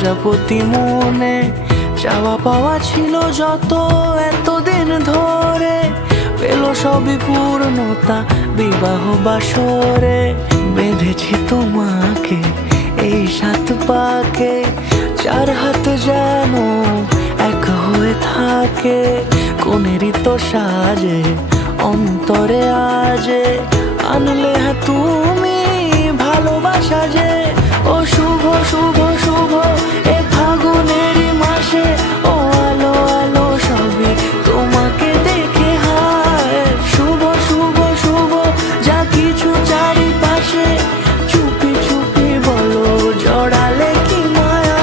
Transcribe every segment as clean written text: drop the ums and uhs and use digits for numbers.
প্রজাপতি মনে চাওয়া পাওয়া ছিল যত এতদিন ধরে, পেল সবই পূর্ণতা বিবাহ বাসরে। বেঁধেছি তোমাকে এই 7 পাকে, 4 হাত যেন এক হয়ে থাকে। কোনেরই তো সাজে অন্তরে আজে, আনলে হ্যাঁ তুমি ভালোবাসা যে। ও শুভ শুভ শুভ এ ফাগুনেরই মাসে, ও আলো আলো সবই তোমাকে দেখে হায়। শুভ শুভ শুভ যা কিছু চারিপাশে, চুপি চুপি বলো জড়ালে কি মায়া।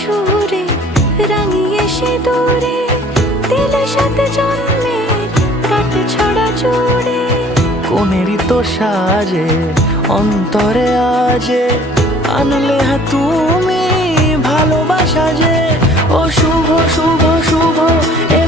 সুরে রাঙিয়ে সে দূরে দিলে 7 জন্মের কাট ছড়া জোড়ে। কোনেরই তো সাজে অন্তরে আজে, আনলে হ্যাঁ তুমি ভালোবাসা যে। ও শুভ শুভ শুভ এ